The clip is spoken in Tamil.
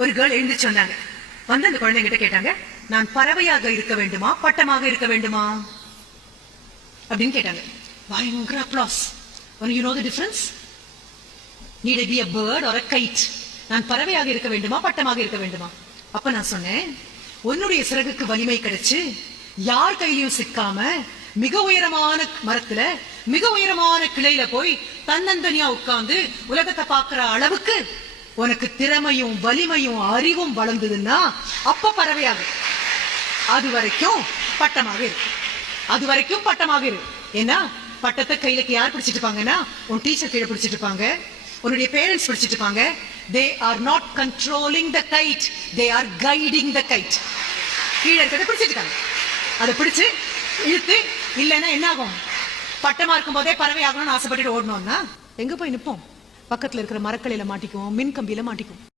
ஒரு கேர்ள் எழுந்துச்சு வந்தாங்க. வந்து அந்த குழந்தைகிட்ட கேட்டாங்க, நான் பறவையாக இருக்க வேண்டுமா பட்டமாக இருக்க வேண்டுமா அப்படின்னு கேட்டாங்க. பயங்கர applause. You know the difference? Need I be a bird or a kite? நான் பறவையாக இருக்க வேண்டுமா பட்டமாக இருக்க வேண்டுமா? அப்ப நான் சொன்னேன், உன்னுடைய சிறகுக்கு வலிமை கிடைச்சு யார் கையிலையும் சிக்காம மிக உயரமான மரத்துல மிக உயரமான கிளையில போய் தன்னந்தனியா உட்கார்ந்து உலகத்தை பார்க்கிற அளவுக்கு உனக்கு திறமையும் வலிமையும் அறிவும் வளர்ந்ததுன்னா அப்ப பறவையாக. அது வரைக்கும் பட்டமாக இருக்கு. அது வரைக்கும் பட்டமாக இருக்கு. ஏன்னா பட்டத்தை கையில யார் பிடிச்சிட்டு இருப்பாங்கன்னா உன் டீச்சர் கீழே பிடிச்சிட்டு இருப்பாங்க, உன்னுடைய பேரண்ட்ஸ் பிடிச்சிட்டு இருப்பாங்க. They are not controlling the kite, they are guiding the kite. கீழே இருக்கிறத பிடிச்சிட்டு இருக்காங்க. அதை பிடிச்சு இழுத்து இல்லைன்னா என்ன ஆகும்? பட்டமா இருக்கும் போதே பறவை ஆகணும்னு ஆசைப்பட்டு ஓடணும்னா எங்க போய் நிப்போம்? பக்கத்துல இருக்கிற மரக்கலையில மாட்டிக்கும், மின் கம்பியில மாட்டிக்கும்.